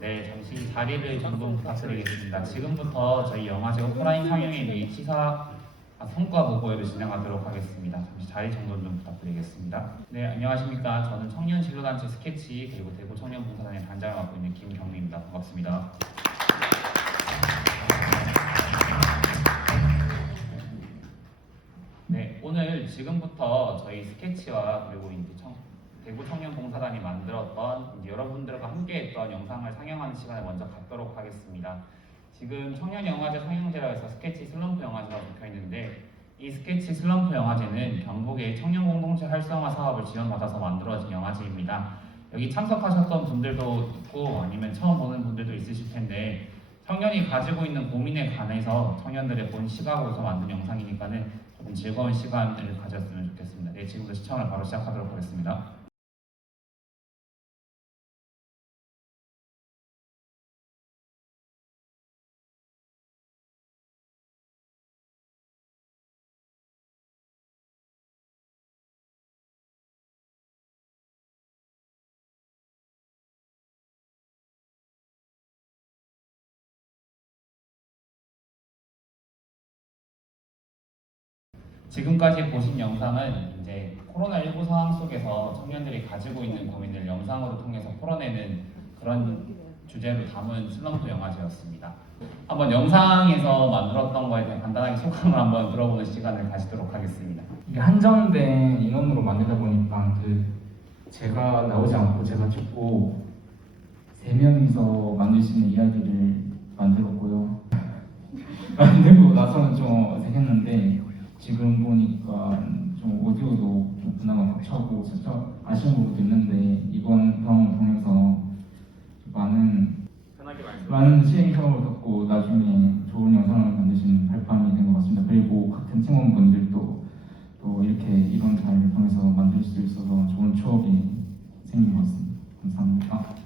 네, 잠시 자리를 좀 부탁드리겠습니다. 지금부터 저희 영화제 오프라인 상영에 대해 성과 보고회를 진행하도록 하겠습니다. 잠시 자리 정돈 좀 부탁드리겠습니다. 네, 안녕하십니까. 저는 청년 진로단체 스케치 그리고 대구 청년봉사단의 단장을 맡고 있는 김경민입니다. 반갑습니다. 네, 오늘 지금부터 저희 스케치와 그리고 대구 청년봉사단이 만들었던 여러분들과 함께했던 영상을 상영하는 시간을 먼저 갖도록 하겠습니다. 지금 청년영화제 상영제라 해서 스케치 슬럼프 영화제가 적혀있는데 이 스케치 슬럼프 영화제는 경북의 청년공동체 활성화 사업을 지원받아서 만들어진 영화제입니다. 여기 참석하셨던 분들도 있고 아니면 처음 보는 분들도 있으실 텐데 청년이 가지고 있는 고민에 관해서 청년들의 본 시각으로서 만든 영상이니까는 조금 즐거운 시간을 가졌으면 좋겠습니다. 네, 지금부터 시청을 바로 시작하도록 하겠습니다. 지금까지 보신 영상은 이제 코로나19 상황 속에서 청년들이 가지고 있는 고민을 영상으로 통해서 풀어내는 그런 주제로 담은 슬럼프 영화제였습니다. 한번 영상에서 만들었던 거에 대한 간단하게 소감을 한번 들어보는 시간을 가지도록 하겠습니다. 이게 한정된 인원으로 만들다 보니까 제가 나오지 않고 제가 찍고 3명이서 만들 수 있는 이야기를 만들었고요. 만들고 나서는 좀 어색했는데 지금 보니까 좀 오디오도 좀 그나마 벅차고 살짝 아쉬운 부분도 있는데 이번 경험을 통해서 많은 시행 경험을 겪고 나중에 좋은 영상을 만드신 발판이 된 것 같습니다. 그리고 같은 팀원분들도 또 이렇게 이번 자리를 통해서 만들 수 있어서 좋은 추억이 생긴 것 같습니다. 감사합니다.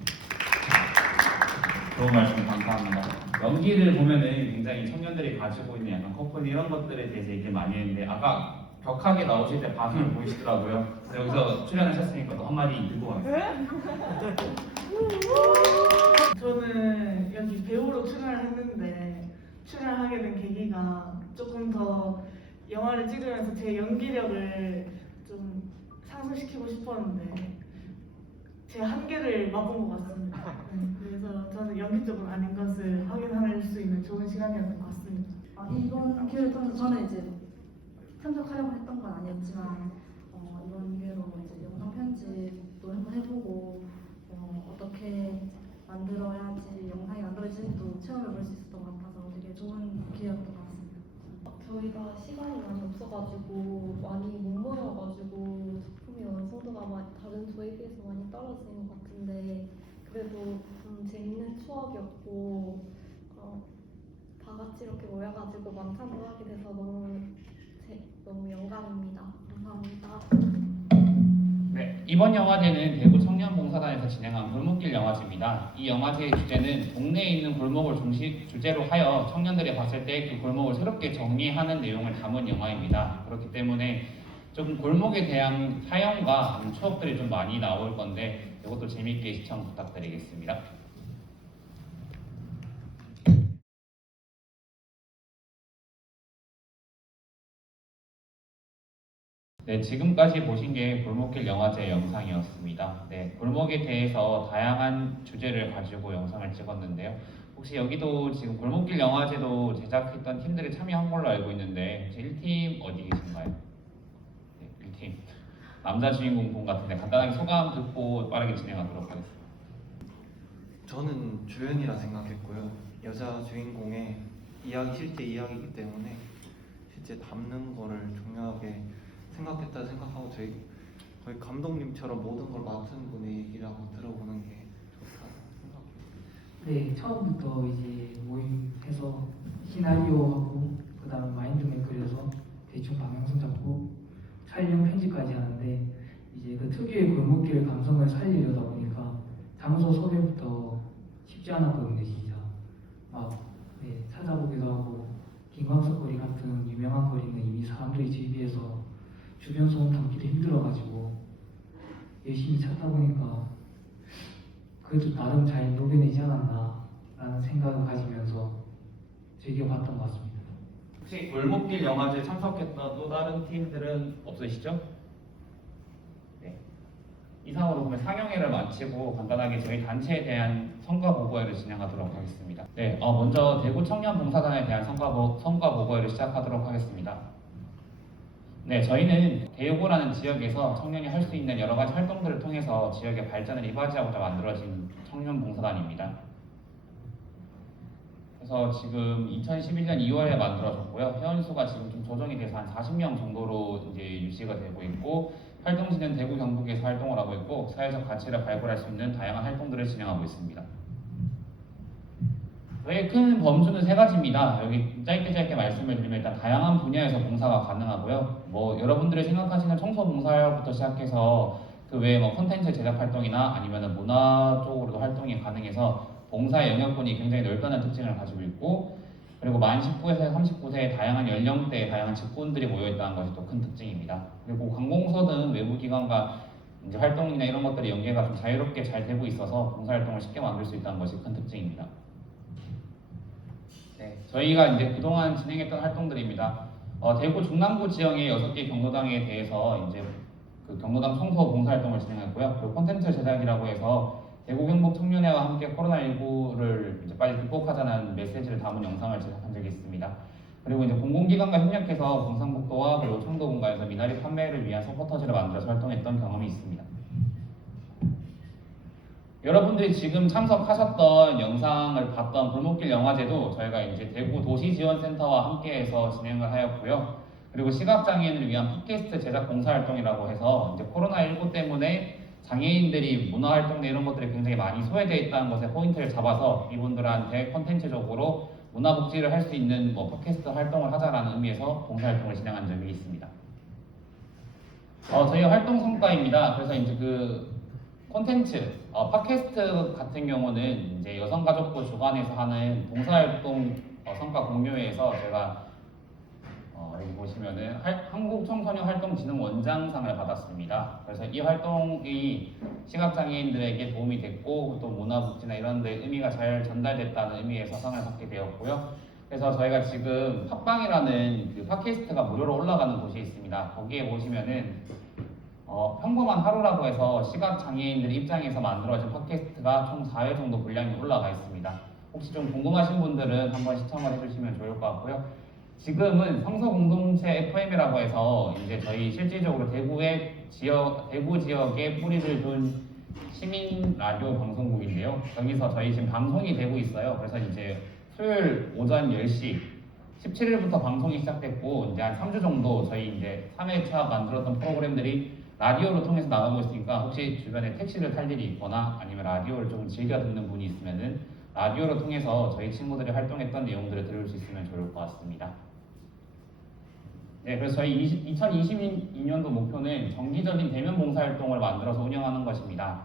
좋은 말씀 감사합니다. 연기를 보면은 굉장히 청년들이 가지고 있는 약간 커플 이런 것들에 대해서 얘기 많이 했는데 아까 격하게 나오실 때 반응을 보이시더라고요. 여기서 출연하셨으니까 또 한마디 듣고 가겠습니다. 저는 여기 배우로 출연을 했는데 출연하게 된 계기가 조금 더 영화를 찍으면서 제 연기력을 좀 상승시키고 싶었는데 제 한계를 맛본 것 같습니다. 그래서 저는 연기적으로 아닌 것을 확인할 수 있는 좋은 시간이었던 것 같습니다. 이번 기회를 통해서 저는 이제 참석하려고 했던 건 아니었지만 이번 기회로 이제 영상 편집도 한번 해보고 어떻게 만들어야지 영상이 만들어지는지도 체험해볼 수 있었던 것 같아서 되게 좋은 기회였던 것 같습니다. 저희가 시간이 많이 없어가지고 많이 못 모여가지고 작품의 완성도가 다른 저에 비해서 많이 떨어지는 것 같은데 그래도 재밌는 추억이었고 다 같이 이렇게 모여가지고 만찬도 하게 돼서 너무 영광입니다. 감사합니다. 네, 이번 영화제는 대구 청년봉사단에서 진행한 골목길 영화제입니다. 이 영화제의 주제는 동네에 있는 골목을 주제로 하여 청년들이 봤을 때 그 골목을 새롭게 정리하는 내용을 담은 영화입니다. 그렇기 때문에 좀 골목에 대한 사연과 추억들이 좀 많이 나올 건데 이것도 재밌게 시청 부탁드리겠습니다. 네, 지금까지 보신 게 골목길 영화제 영상이었습니다. 네, 골목에 대해서 다양한 주제를 가지고 영상을 찍었는데요. 혹시 여기도 지금 골목길 영화제도 제작했던 팀들이 참여한 걸로 알고 있는데 혹시 1팀 어디 계신가요? 네, 1팀. 남자 주인공 분 같은데 간단하게 소감 듣고 빠르게 진행하도록 하겠습니다. 저는 주연이라 생각했고요. 여자 주인공의 실제 이야기이기 때문에 실제 담는 거를 중요하게 생각했다 생각하고 거의 감독님처럼 모든 걸 맡은 분의 얘기를 한번 들어보는 게 좋다 생각해요. 네, 처음부터 이제 모임해서 시나리오하고 그다음에 마인드맵 그려서 대충 방향성 잡고 촬영 편집까지 하는데 이제 그 특유의 골목길 감성을 살리려다 보니까 장소 섭외부터 쉽지 않았거든요, 진짜. 찾아보기도 하고 김광석 거리 같은 유명한 거리는 이미 사람들이 즐비해서 주변 소음 담기도 힘들어가지고 열심히 찾다 보니까 그래도 나름 잘 녹여내지 않았나라는 생각을 가지면서 즐겨봤던 것 같습니다. 혹시 골목길 영화제 참석했던 또 다른 팀들은 없으시죠? 네. 이상으로 그러면 상영회를 마치고 간단하게 저희 단체에 대한 성과 보고회를 진행하도록 하겠습니다. 네, 먼저 대구 청년 봉사단에 대한 성과 보고회를 시작하도록 하겠습니다. 네, 저희는 대구라는 지역에서 청년이 할 수 있는 여러 가지 활동들을 통해서 지역의 발전을 이바지하고자 만들어진 청년 봉사단입니다. 그래서 지금 2011년 2월에 만들어졌고요. 회원수가 지금 좀 조정이 돼서 한 40명 정도로 이제 유지가 되고 있고, 활동지는 대구 경북에서 활동을 하고 있고, 사회적 가치를 발굴할 수 있는 다양한 활동들을 진행하고 있습니다. 저희의 큰 범주는 세 가지입니다. 여기 짧게 말씀을 드리면 일단 다양한 분야에서 봉사가 가능하고요. 여러분들이 생각하시는 청소 봉사부터 시작해서 그 외에 콘텐츠 제작 활동이나 아니면 문화 쪽으로도 활동이 가능해서 봉사의 영역군이 굉장히 넓다는 특징을 가지고 있고, 그리고 만 19세에서 39세의 다양한 연령대의 다양한 직군들이 모여있다는 것이 또 큰 특징입니다. 그리고 관공서 등 외부 기관과 이제 활동이나 이런 것들이 연계가 좀 자유롭게 잘 되고 있어서 봉사활동을 쉽게 만들 수 있다는 것이 큰 특징입니다. 네, 저희가 이제 그동안 진행했던 활동들입니다. 대구 중남구 지역의 6개 경로당에 대해서 이제 그 경로당 청소 봉사활동을 진행했고요. 그리고 콘텐츠 제작이라고 해서 대구 경북 청년회와 함께 코로나19를 이제 빨리 극복하자는 메시지를 담은 영상을 제작한 적이 있습니다. 그리고 이제 공공기관과 협력해서 경상북도와 그리고 청도군가에서 미나리 판매를 위한 서포터지를 만들어서 활동했던 경험이 있습니다. 여러분들이 지금 참석하셨던 영상을 봤던 골목길 영화제도 저희가 이제 대구 도시지원센터와 함께해서 진행을 하였고요. 그리고 시각장애인을 위한 팟캐스트 제작 봉사활동이라고 해서 이제 코로나19 때문에 장애인들이 문화활동 이런 것들이 굉장히 많이 소외되어 있다는 것에 포인트를 잡아서 이분들한테 콘텐츠적으로 문화복지를 할 수 있는 팟캐스트 활동을 하자라는 의미에서 봉사활동을 진행한 적이 있습니다. 저희 활동 성과입니다. 그래서 이제 그 콘텐츠, 팟캐스트 같은 경우는 이제 여성가족부 주관에서 하는 봉사활동 성과 공유회에서 제가 여기 보시면은 한국청소년활동진흥원장상을 받았습니다. 그래서 이 활동이 시각장애인들에게 도움이 됐고 또 문화복지나 이런 데 의미가 잘 전달됐다는 의미에서 상을 받게 되었고요. 그래서 저희가 지금 팟빵이라는 그 팟캐스트가 무료로 올라가는 곳이 있습니다. 거기에 보시면은 평범한 하루라고 해서 시각장애인들 입장에서 만들어진 팟캐스트가 총 4회 정도 분량이 올라가 있습니다. 혹시 좀 궁금하신 분들은 한번 시청을 해주시면 좋을 것 같고요. 지금은 성서공동체 FM이라고 해서 이제 저희 실질적으로 대구 지역에 뿌리를 둔 시민 라디오 방송국인데요. 여기서 저희 지금 방송이 되고 있어요. 그래서 이제 수요일 오전 10시 17일부터 방송이 시작됐고 이제 한 3주 정도 저희 이제 3회차 만들었던 프로그램들이 라디오를 통해서 나가고 있으니까 혹시 주변에 택시를 탈 일이 있거나 아니면 라디오를 좀 즐겨 듣는 분이 있으면은 라디오를 통해서 저희 친구들이 활동했던 내용들을 들을 수 있으면 좋을 것 같습니다. 네, 그래서 저희 2022년도 목표는 정기적인 대면 봉사활동을 만들어서 운영하는 것입니다.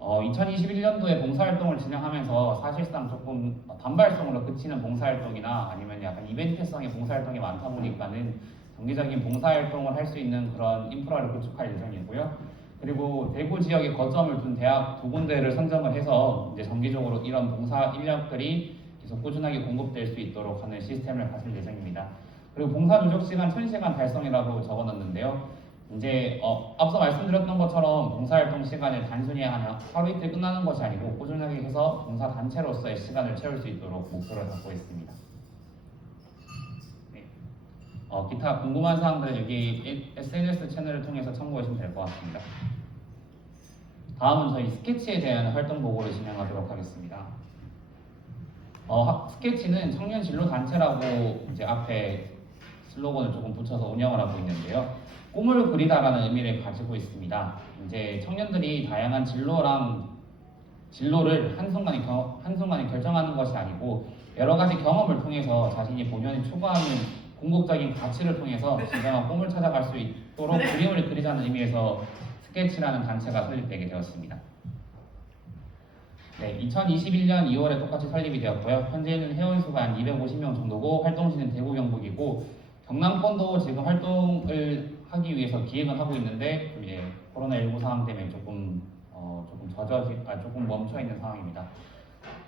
2021년도에 봉사활동을 진행하면서 사실상 조금 단발성으로 그치는 봉사활동이나 아니면 약간 이벤트성의 봉사활동이 많다 보니까는 정기적인 봉사활동을 할 수 있는 그런 인프라를 구축할 예정이고요. 그리고 대구 지역에 거점을 둔 대학 2군데를 선정을 해서 이제 정기적으로 이런 봉사 인력들이 계속 꾸준하게 공급될 수 있도록 하는 시스템을 가질 예정입니다. 그리고 봉사 누적 시간 1000시간 달성이라고 적어놨는데요. 이제 앞서 말씀드렸던 것처럼 봉사활동 시간을 단순히 하루 이틀 끝나는 것이 아니고 꾸준하게 해서 봉사 단체로서의 시간을 채울 수 있도록 목표를 갖고 있습니다. 네. 기타 궁금한 사항들은 여기 SNS 채널을 통해서 참고하시면 될 것 같습니다. 다음은 저희 스케치에 대한 활동 보고를 진행하도록 하겠습니다. 스케치는 청년 진로 단체라고 이제 앞에 슬로건을 조금 붙여서 운영을 하고 있는데요. 꿈을 그리다라는 의미를 가지고 있습니다. 이제 청년들이 다양한 진로를 한순간에 결정하는 것이 아니고 여러 가지 경험을 통해서 자신이 본연에 추구하는 궁극적인 가치를 통해서 진정한 꿈을 찾아갈 수 있도록 그림을 그리자는 의미에서 스케치라는 단체가 설립되게 되었습니다. 네, 2021년 2월에 똑같이 설립이 되었고요. 현재는 회원수가 한 250명 정도고 활동지는 대구 경북이고 경남권도 지금 활동을 하기 위해서 기획을 하고 있는데 코로나19 상황 때문에 조금 조금 멈춰 있는 상황입니다.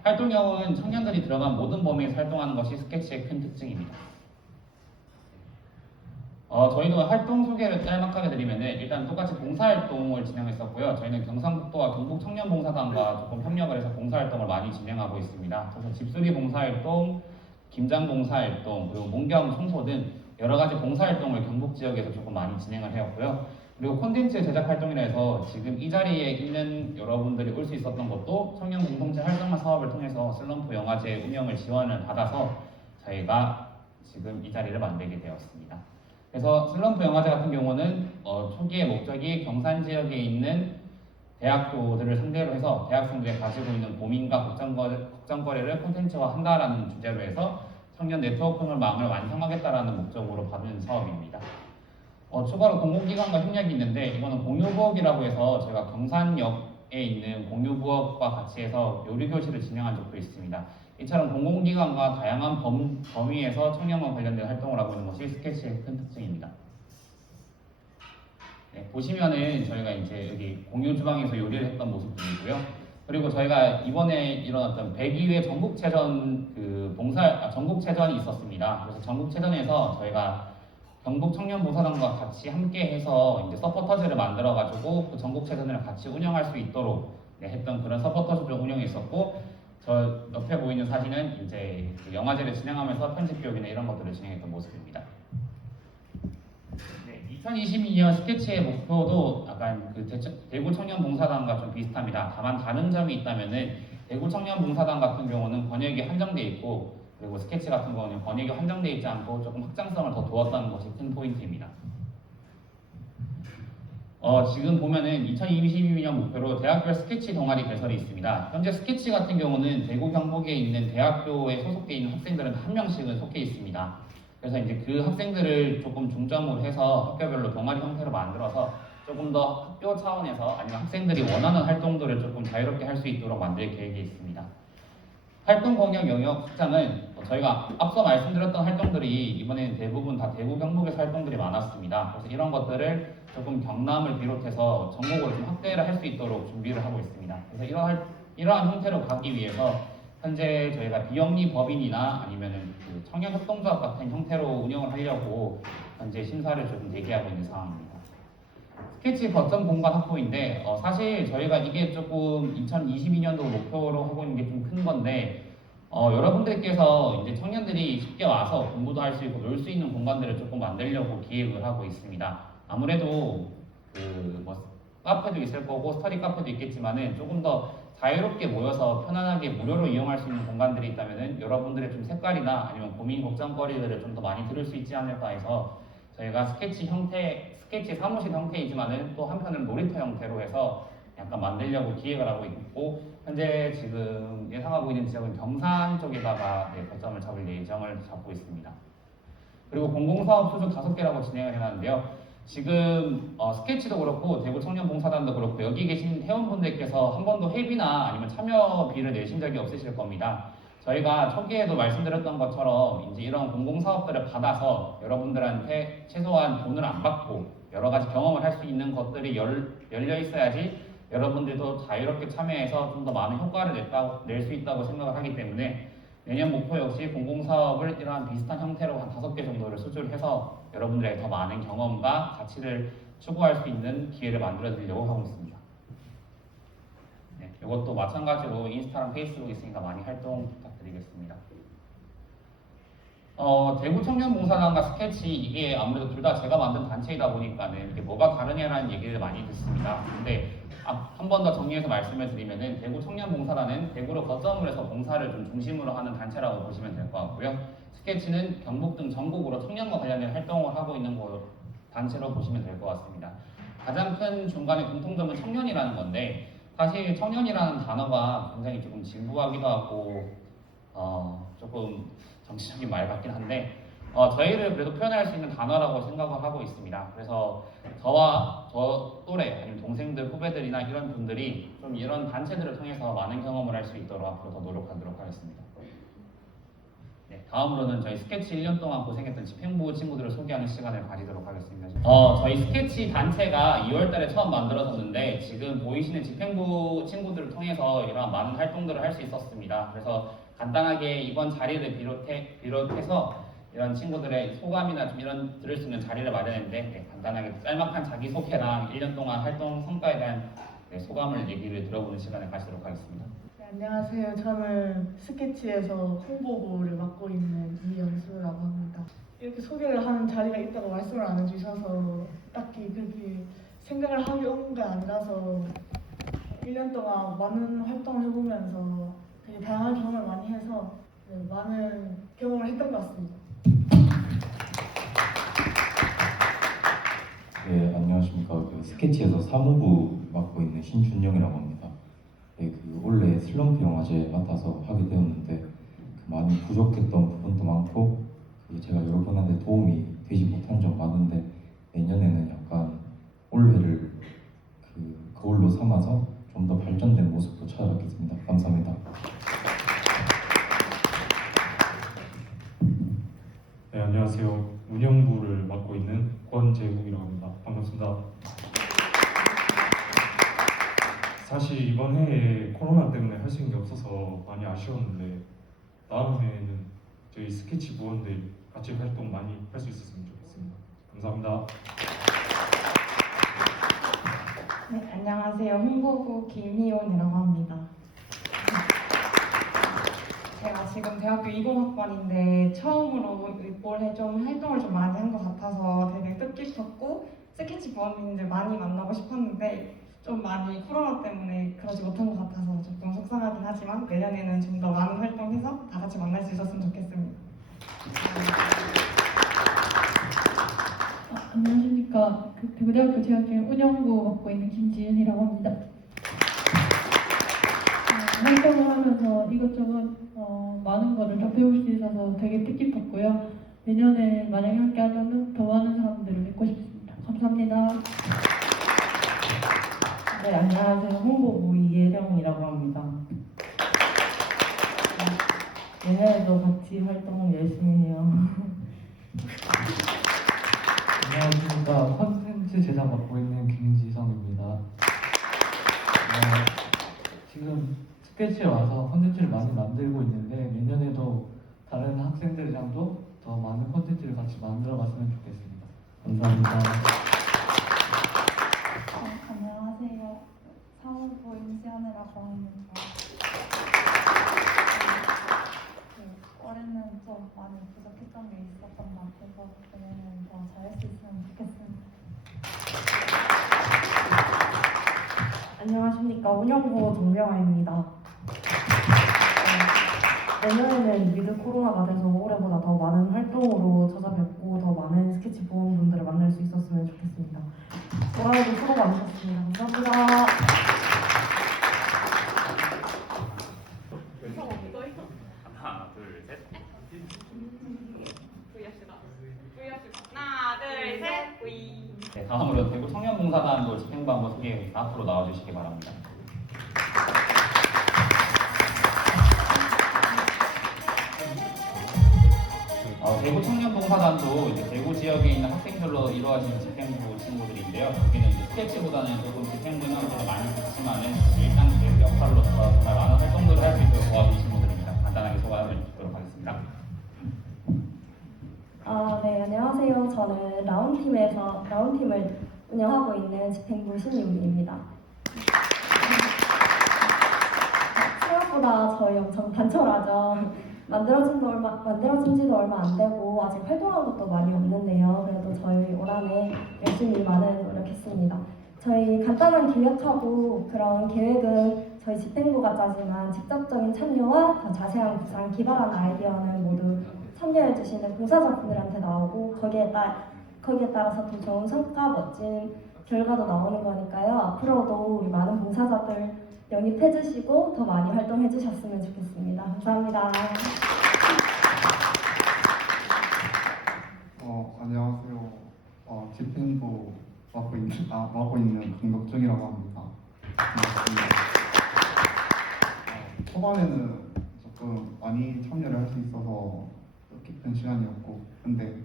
활동형은 청년들이 들어간 모든 범위에서 활동하는 것이 스케치의 큰 특징입니다. 저희도 활동 소개를 짤막하게 드리면은 일단 똑같이 봉사활동을 진행했었고요. 저희는 경상북도와 경북청년봉사단과 조금 협력을 해서 봉사활동을 많이 진행하고 있습니다. 그래서 집수리 봉사활동, 김장 봉사활동, 그리고 문경 청소 등 여러 가지 봉사활동을 경북 지역에서 조금 많이 진행을 해왔고요. 그리고 콘텐츠 제작 활동이라 해서 지금 이 자리에 있는 여러분들이 올 수 있었던 것도 청년 공동체 활성화 사업을 통해서 슬럼프 영화제 운영을 지원을 받아서 저희가 지금 이 자리를 만들게 되었습니다. 그래서 슬럼프 영화제 같은 경우는 초기의 목적이 경산 지역에 있는 대학교들을 상대로 해서 대학생들이 가지고 있는 고민과 걱정거리를 콘텐츠화한다라는 주제로 해서 청년 네트워킹망을 완성하겠다라는 목적으로 받은 사업입니다. 추가로 공공기관과 협력이 있는데 이거는 공유부엌이라고 해서 저희가 경산역에 있는 공유부엌과 같이 해서 요리교실을 진행한 적도 있습니다. 이처럼 공공기관과 다양한 범위에서 청년과 관련된 활동을 하고 있는 것이 스케치의 큰 특징입니다. 네, 보시면은 저희가 이제 여기 공유 주방에서 요리를 했던 모습들이고요. 그리고 저희가 이번에 일어났던 102회 전국체전 전국체전이 있었습니다. 그래서 전국체전에서 저희가 경북청년봉사단과 같이 함께해서 이제 서포터즈를 만들어가지고 그 전국체전을 같이 운영할 수 있도록 했던 그런 서포터즈를 운영했었고, 저 옆에 보이는 사진은 이제 그 영화제를 진행하면서 편집 교육이나 이런 것들을 진행했던 모습입니다. 네, 2022년 스케치의 목표도 약간 그 대구 청년봉사단과 좀 비슷합니다. 다만 다른 점이 있다면은 대구 청년봉사단 같은 경우는 권역이 한정돼 있고, 그리고 스케치 같은 경우는 권역이 한정돼 있지 않고 조금 확장성을 더 두었다는 것이 큰 포인트입니다. 지금 보면은 2022년 목표로 대학별 스케치 동아리 개설이 있습니다. 현재 스케치 같은 경우는 대구 경북에 있는 대학교에 소속돼 있는 학생들은 한 명씩은 속해 있습니다. 그래서 이제 그 학생들을 조금 중점으로 해서 학교별로 동아리 형태로 만들어서 조금 더 학교 차원에서 아니면 학생들이 원하는 활동들을 조금 자유롭게 할 수 있도록 만들 계획이 있습니다. 활동 공역 영역 확장은 저희가 앞서 말씀드렸던 활동들이 이번에는 대부분 다 대구 경북에서 활동들이 많았습니다. 그래서 이런 것들을 조금 경남을 비롯해서 전국으로 좀 확대를 할 수 있도록 준비를 하고 있습니다. 그래서 이러한 형태로 가기 위해서 현재 저희가 비영리 법인이나 아니면은 그 청년협동조합 같은 형태로 운영을 하려고 현재 심사를 조금 대기하고 있는 상황입니다. 스케치 거점 공간 확보인데 사실 저희가 이게 조금 2022년도 목표로 하고 있는 게 좀 큰 건데 여러분들께서 이제 청년들이 쉽게 와서 공부도 할 수 있고 놀 수 있는 공간들을 조금 만들려고 기획을 하고 있습니다. 아무래도 카페도 있을 거고 스터디 카페도 있겠지만은 조금 더 자유롭게 모여서 편안하게 무료로 이용할 수 있는 공간들이 있다면은 여러분들의 좀 색깔이나 아니면 고민 걱정거리들을 좀 더 많이 들을 수 있지 않을까 해서 저희가 스케치 사무실 형태이지만은 또 한편으로는 놀이터 형태로 해서 약간 만들려고 기획을 하고 있고, 현재 지금 예상하고 있는 지역은 경산 쪽에다가 거점을 잡을 예정을 잡고 있습니다. 그리고 공공사업 수주 5개라고 진행을 해놨는데요. 지금 스케치도 그렇고 대구 청년봉사단도 그렇고 여기 계신 회원분들께서 한 번도 회비나 아니면 참여비를 내신 적이 없으실 겁니다. 저희가 초기에도 말씀드렸던 것처럼 이제 이런 공공사업들을 받아서 여러분들한테 최소한 돈을 안 받고 여러 가지 경험을 할 수 있는 것들이 열려 있어야지 여러분들도 자유롭게 참여해서 좀 더 많은 효과를 낼 수 있다고 생각을 하기 때문에 내년 목표 역시 공공사업을 이러한 비슷한 형태로 한 5개 정도를 수주를 해서 여러분들에게 더 많은 경험과 가치를 추구할 수 있는 기회를 만들어 드리려고 하고 있습니다. 네, 이것도 마찬가지로 인스타랑 페이스북 있으니까 많이 활동 부탁드리겠습니다. 대구 청년봉사단과 스케치 이게 아무래도 둘 다 제가 만든 단체이다 보니까는 이게 뭐가 다르냐라는 얘기를 많이 듣습니다. 근데 한 번 더 정리해서 말씀을 드리면은 대구 청년봉사단은 대구로 거점을 해서 봉사를 좀 중심으로 하는 단체라고 보시면 될 것 같고요. 스케치는 경북 등 전국으로 청년과 관련된 활동을 하고 있는 단체로 보시면 될 것 같습니다. 가장 큰 중간의 공통점은 청년이라는 건데, 사실 청년이라는 단어가 굉장히 조금 진부하기도 하고 조금 정치적인 말 같긴 한데 저희를 그래도 표현할 수 있는 단어라고 생각을 하고 있습니다. 그래서 저와 저 또래 아니면 동생들, 후배들이나 이런 분들이 좀 이런 단체들을 통해서 많은 경험을 할 수 있도록 앞으로 더 노력하도록 하겠습니다. 네, 다음으로는 저희 스케치 1년 동안 고생했던 집행부 친구들을 소개하는 시간을 가지도록 하겠습니다. 저희 스케치 단체가 2월달에 처음 만들어졌는데 지금 보이시는 집행부 친구들을 통해서 이런 많은 활동들을 할 수 있었습니다. 그래서 간단하게 이번 자리를 비롯해서 이런 친구들의 소감이나 좀 이런 들을 수 있는 자리를 마련했는데 네, 간단하게 짤막한 자기소개랑 1년 동안 활동 성과에 대한 소감을 얘기를 들어보는 시간을 가지도록 하겠습니다. 네, 안녕하세요. 저는 스케치에서 홍보부를 맡고 있는 이연수라고 합니다. 이렇게 소개를 하는 자리가 있다고 말씀을 안 해주셔서 딱히 그렇게 생각을 하기 온 게 아니라서 1년 동안 많은 활동을 해보면서 되게 다양한 경험을 많이 해서 네, 많은 경험을 했던 것 같습니다. 네, 안녕하십니까. 그 스케치에서 사무부 맡고 있는 신준영이라고 합니다. 네, 그 원래 슬럼프 영화제 맡아서 하게 되었는데 그 많이 부족했던 부분도 많고 그 제가 여러 분한테 도움이 되지 못한 점 많은데 내년에는 약간 올해를 그 거울로 삼아서 좀 더 발전된 모습으로 찾아뵙겠습니다. 감사합니다. 네, 안녕하세요. 운영부를 맡고 있는 권재국이라고 합니다. 반갑습니다. 사실 이번 해에 코로나 때문에 할 수 있는 게 없어서 많이 아쉬웠는데 다음 해에는 저희 스케치 부원들 같이 활동 많이 할 수 있었으면 좋겠습니다. 감사합니다. 네, 안녕하세요. 홍보부 김희온이라고 합니다. 제가 지금 대학교 20학번인데 처음으로 올해 좀 활동을 좀 많이 한 것 같아서 되게 뜻깊었고 스케치 부원님들 많이 만나고 싶었는데 좀 많이 코로나 때문에 그러지 못한 것 같아서 조금 속상하긴 하지만 내년에는 좀 더 많은 활동해서 다 같이 만날 수 있었으면 좋겠습니다. 안녕하십니까. 대구대학교 재학 중인 운영부 맡고 있는 김지은이라고 합니다. 활동을 하면서 이것저것 많은 거를 다 배울 수 있어서 되게 뜻깊었고요. 내년에 만약에 함께 하려면 더 많은 사람들을 뵙고 싶습니다. 감사합니다. 네, 안녕하세요. 홍보부 이예령이라고 합니다. 내년에도 같이 활동 열심히 해요. 안녕하십니까. 콘텐츠 제작 맡고 있는 김지성입니다. 지금 스케치에 와서 콘텐츠를 많이 만들고 있는데 내년에도 다른 학생들이랑도 더 많은 콘텐츠를 같이 만들어갔으면 좋겠습니다. 감사합니다. 안녕하세요. 사무부 임지연이라고 합니다. 올해는 좀 많이 부족했던 게 있었던 것 같아서 내년에는 더 잘할 수 있으면 좋겠습니다. 안녕하십니까. 운영부 동명아입니다. 내년에는 위드 코로나가 돼서 올해보다 더 많은 활동으로 찾아뵙고 더 많은 스케치 부원분들을 만날 수 있었으면 좋겠습니다. 올한해도 수고 많으셨습니다. 감사합니다. 하나, 둘, 셋. 하나, 둘, 셋. 네, 다음으로 대구 청년봉사단도 집행부 한번 소개해서 앞으로 나와주시기 바랍니다. 대구 청년봉사단도 이제 대구 지역에 있는 학생들로 이루어진 집행부 친구들인데요. 여기는 이제 스케치보다는 조금 집행부 형태를 많이 붙지만은 일상 그 역할로서 정말 많은 활동들을 할 수 있도록 도와주신 친구들입니다. 간단하게 소감을 듣도록 하겠습니다. 네, 안녕하세요. 저는 라운팀을 운영하고 있는 집행부 신유미입니다. 생각보다 저희 엄청 단촐하죠. 만들어진 지도 얼마 안 되고 아직 활동한 것도 많이 없는데요. 그래도 저희 올 한해 열심히 많은 노력했습니다. 저희 간단한 기획하고 그런 계획은 저희 집행부가 짜지만 직접적인 참여와 더 자세한 구상, 기발한 아이디어는 모두 참여해주시는 봉사자분들한테 나오고 거기에 따라서 더 좋은 성과, 멋진 결과도 나오는 거니까요. 앞으로도 우리 많은 봉사자들 영입해주시고 더 많이 활동해주셨으면 좋겠습니다. 감사합니다. 안녕하세요. 집행부 맡고 있는 강덕중이라고 합니다. 반갑습니다. 초반에는 조금 많이 참여를 할 수 있어서 뜻깊은 시간이었고, 근데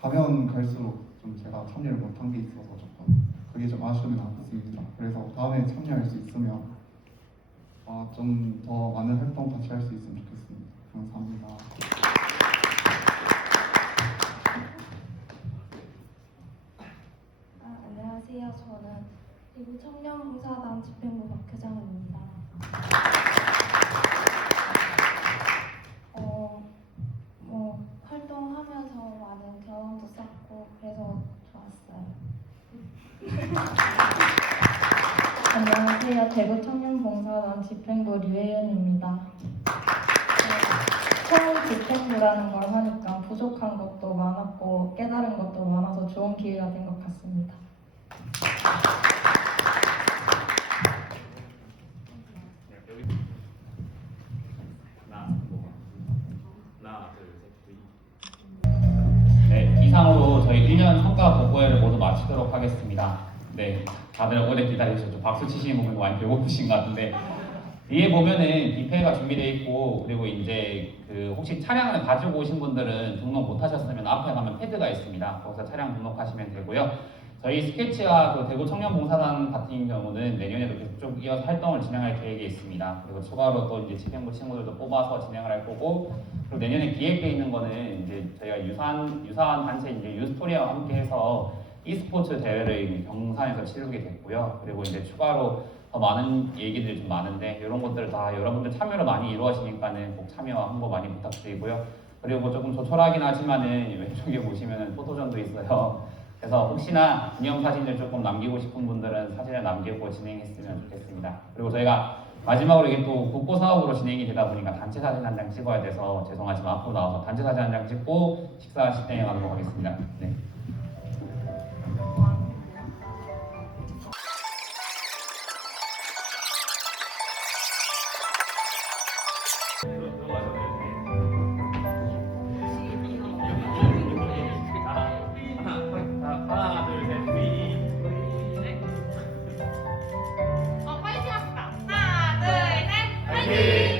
가면 갈수록 좀 제가 참여를 못한 게 있어서 조금 그게 좀 아쉬움이 남습니다. 그래서 다음에 참여할 수 있으면 좀 더 많은 활동 같이 할 수 있으면 좋겠습니다. 감사합니다. 안녕하세요. 저는 대구 청년봉사단 집행부 박회장입니다. 활동하면서 많은 경험도 쌓고 그래서 좋았어요. 안녕하세요. 대구 청년봉사단 집행부 류혜연입니다. 처음 집행부라는 걸 하니까 부족한 것도 많았고 깨달은 것도 많아서 좋은 기회가 된 것 같습니다. 네, 이상으로 저희 1년 성과 보고회를 모두 마치도록 하겠습니다. 네, 다들 오래 기다리셨죠. 박수 치시는 부분도 많이 배고프신 것 같은데 위에 보면은 뷔페가 준비되어 있고, 그리고 이제 그 혹시 차량을 가지고 오신 분들은 등록 못 하셨으면 앞에 가면 패드가 있습니다. 거기서 차량 등록하시면 되고요. 저희 스케치와 그 대구 청년봉사단 같은 경우는 내년에도 계속 이어서 활동을 진행할 계획이 있습니다. 그리고 추가로 또 이제 집행부 친구들도 뽑아서 진행을 할 거고, 그리고 내년에 기획되어 있는 거는 이제 저희가 유사한 단체 이제 유스토리아와 함께해서 e스포츠 대회를 경산에서 치르게 됐고요. 그리고 이제 추가로 더 많은 얘기들이 좀 많은데 이런 것들 다 여러분들 참여로 많이 이루어지니까는 꼭 참여와 홍보 많이 부탁드리고요. 그리고 조금 조촐하긴 하지만은 왼쪽에 보시면은 포토존도 있어요. 그래서 혹시나 기념사진을 조금 남기고 싶은 분들은 사진을 남기고 진행했으면 좋겠습니다. 그리고 저희가 마지막으로 이게 또 국고 사업으로 진행이 되다 보니까 단체 사진 한 장 찍어야 돼서 죄송하지만 앞으로 나와서 단체 사진 한 장 찍고 식사 진행하도록 하겠습니다. 네.